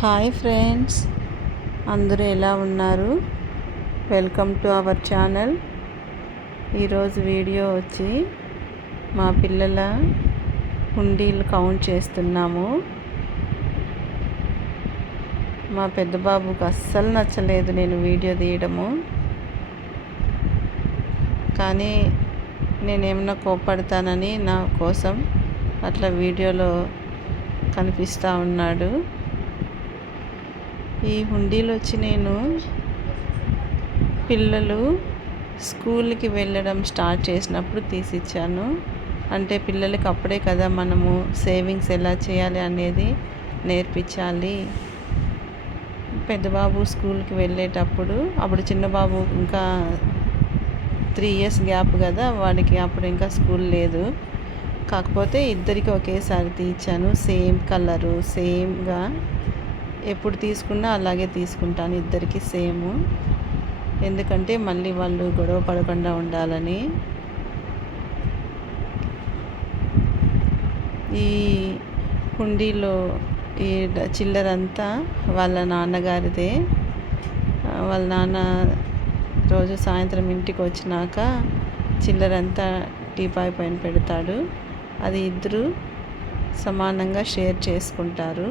Hi friends, అందరూ ఎలా ఉన్నారు? Welcome to our channel. ఈరోజు వీడియో వచ్చి మా పిల్లల హుండీలు కౌంట్ చేస్తున్నాము. మా పెద్ద బాబుకు అస్సలు నచ్చలేదు నేను వీడియో తీయడము. కానీ నేనేమన్నా కోపడతానని నా కోసం అట్లా వీడియోలో కనిపిస్తూ ఉన్నాడు. ఈ హుండీలు వచ్చి నేను పిల్లలు స్కూల్కి వెళ్ళడం స్టార్ట్ చేసినప్పుడు తీసిచ్చాను. అంటే పిల్లలకి అప్పుడే కదా మనము సేవింగ్స్ ఎలా చేయాలి అనేది నేర్పించాలి. పెద్ద బాబు స్కూల్కి వెళ్ళేటప్పుడు, అప్పుడు చిన్న బాబు ఇంకా 3 years గ్యాప్ కదా, వాడికి అప్పుడు ఇంకా స్కూల్ లేదు. కాకపోతే ఇద్దరికి ఒకేసారి తీయించాను. సేమ్ కలరు, సేమ్గా ఎప్పుడు తీసుకున్నా అలాగే తీసుకుంటాను, ఇద్దరికి సేము. ఎందుకంటే మళ్ళీ వాళ్ళు గొడవ పడకుండా ఉండాలని. ఈ హుండీలో ఈ చిల్లరంతా వాళ్ళ నాన్నగారిదే. వాళ్ళ నాన్న రోజు సాయంత్రం ఇంటికి వచ్చినాక చిల్లరంతా టీపాయ్ పైన పెడతాడు. అది ఇద్దరు సమానంగా షేర్ చేసుకుంటారు.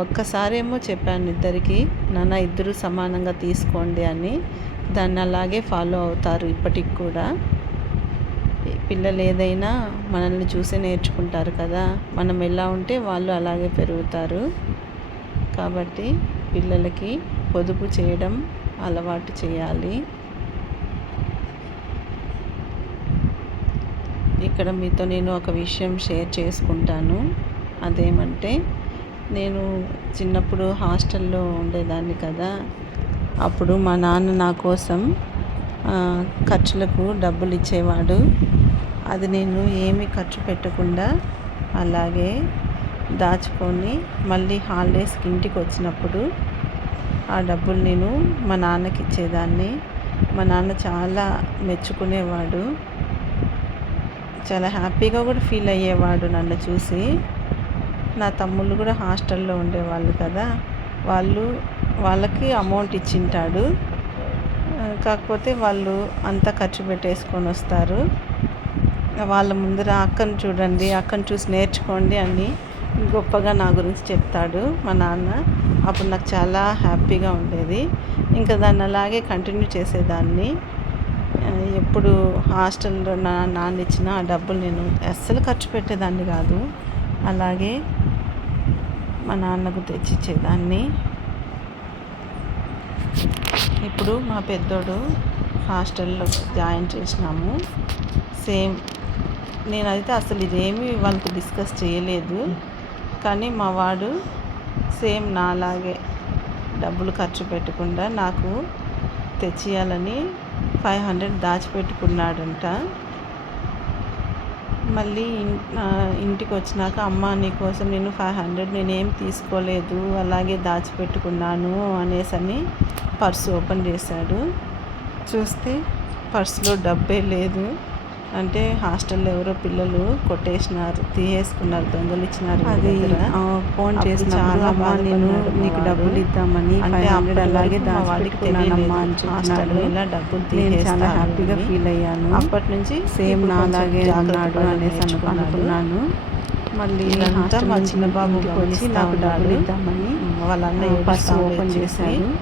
ఒక్కసారేమో చెప్పాను ఇద్దరికి, నాన్న ఇద్దరు సమానంగా తీసుకోండి అని. దాన్ని అలాగే ఫాలో అవుతారు ఇప్పటికి కూడా. పిల్లలు ఏదైనా మనల్ని చూసి నేర్చుకుంటారు కదా, మనం ఎలా ఉంటే వాళ్ళు అలాగే పెరుగుతారు. కాబట్టి పిల్లలకి పొదుపు చేయడం అలవాటు చేయాలి. ఇక్కడ మీతో నేను ఒక విషయం షేర్ చేసుకుంటాను. అదేమంటే, నేను చిన్నప్పుడు హాస్టల్లో ఉండేదాన్ని కదా. అప్పుడు మా నాన్న నా కోసం ఖర్చులకు డబ్బులు ఇచ్చేవాడు. అది నేను ఏమీ ఖర్చు పెట్టకుండా అలాగే దాచుకొని మళ్ళీ హాలిడేస్కి ఇంటికి వచ్చినప్పుడు ఆ డబ్బులు నేను మా నాన్నకి ఇచ్చేదాన్ని. మా నాన్న చాలా మెచ్చుకునేవాడు, చాలా హ్యాపీగా కూడా ఫీల్ అయ్యేవాడు నన్ను చూసి. నా తమ్ముళ్ళు కూడా హాస్టల్లో ఉండేవాళ్ళు కదా, వాళ్ళకి అమౌంట్ ఇచ్చింటాడు. కాకపోతే వాళ్ళు అంతా ఖర్చు పెట్టేసుకొని వస్తారు. వాళ్ళ ముందర అక్కను చూడండి, అక్కను చూసి నేర్చుకోండి అని గొప్పగా నా గురించి చెప్తాడు మా నాన్న. అప్పుడు నాకు చాలా హ్యాపీగా ఉండేది. ఇంకా దాన్ని అలాగే కంటిన్యూ చేసేదాన్ని. ఎప్పుడు హాస్టల్లో నాన్న ఇచ్చిన ఆ డబ్బులు నేను అస్సలు ఖర్చు పెట్టేదాన్ని కాదు. అలాగే మా నాన్నకు తెచ్చిచ్చేదాన్ని. ఇప్పుడు మా పెద్దోడు హాస్టల్లో జాయిన్ చేసినాము. సేమ్ నేనైతే అసలు ఇదేమీ వాళ్ళకి డిస్కస్ చేయలేదు. కానీ మా వాడు సేమ్ నాలాగే డబ్బులు ఖర్చు పెట్టకుండా నాకు తెచ్చియాలని 500 దాచిపెట్టుకున్నాడంట. మళ్ళీ ఇంటికి వచ్చినాక, అమ్మ నీకోసం నేను 500 నేనేం తీసుకోలేదు, అలాగే దాచిపెట్టుకున్నాను అనేసని పర్సు ఓపెన్ చేశాడు. చూస్తే పర్సులో డబ్బే లేదు. అంటే హాస్టల్లో ఎవరో పిల్లలు కొట్టేసినారు, తీసేసుకున్నారు, దొంగలు ఇచ్చినారు. అది ఫోన్ చేసి చాలా నేను నీకు డబ్బులు ఇద్దామని 500 అలాగే దాచిపెట్టుకున్నానమ్మా అని చెప్పినాడు. ఇలా డబ్బులు నేను చాలా హ్యాపీగా ఫీల్ అయ్యాను. అప్పటి నుంచి సేమ్ నా అలాగే ఉన్నాడు అనేసి అనుకున్నాను. మళ్ళీ ఇదంతా మా చిన్న బాబుకి వచ్చి నాకు డబ్బులు ఇద్దామని వాళ్ళ అన్న పర్సు ఓపెన్ చేశారు.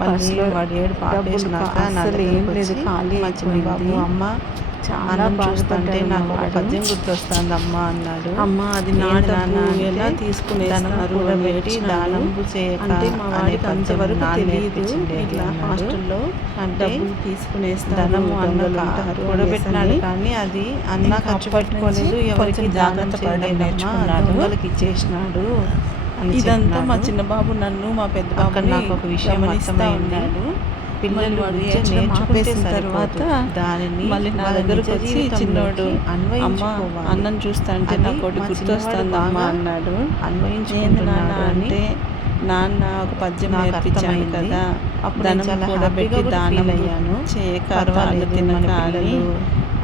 మళ్ళీ వాడు ఏడు పాపేసినాక అసలు ఏం లేదు, ఖాళీ మా చిన్న బాబు, అమ్మ చాలా బాగుంటే నాకు పద్యం గుర్తొస్తుంది అమ్మ అన్నాడు. అమ్మ అది నాన్న ఎలా తీసుకునేస్తున్నారు పెట్టి దానంబు చేయకంటే మా వాడికి అంతవరకు తెలియదు. ఇట్లా హాస్టల్లో డబ్బులు తీసుకునేస్తాను అన్నలు కూడబెట్టినాడు. కానీ అది అన్న ఖర్చు పెట్టుకోలేదు, ఎవరికి జాగ్రత్త పడడం నేర్చుకున్నాడు, వాళ్ళకి ఇచ్చేసినాడు. ఇదంతా మా చిన్న బాబు నన్ను, మా పెద్ద బాబు నాకు ఒక విషయం ఇస్తా ఉన్నాడు. పిల్లలు నేర్చుకునేసిన తర్వాత దానిని మళ్ళీ నా దగ్గరకు వచ్చి చిన్నోడు అమ్మ అన్నం చూస్తా అంటే నాకు ఒకటి గుర్తొస్తుంది అమ్మ అన్నాడు. అన్వయించుకుంటున్నాడు అంటే, నాన్న ఒక పద్యం నేర్పించాను కదా, అప్పుడు ధనం కూడా పెట్టి దానం అయ్యాను, చేయక తినక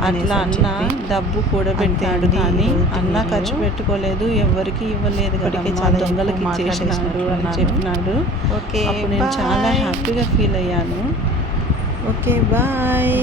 అట్లా అన్న డబ్బు కూడబెట్టాడు కానీ అన్న ఖర్చు పెట్టుకోలేదు, ఎవరికి ఇవ్వలేదు కదా, చాలా దొంగలకి ఇచ్చేసినాడు అని చెప్పినాడు. ఓకే, నేను చాలా హ్యాపీగా ఫీల్ అయ్యాను. Okay, bye.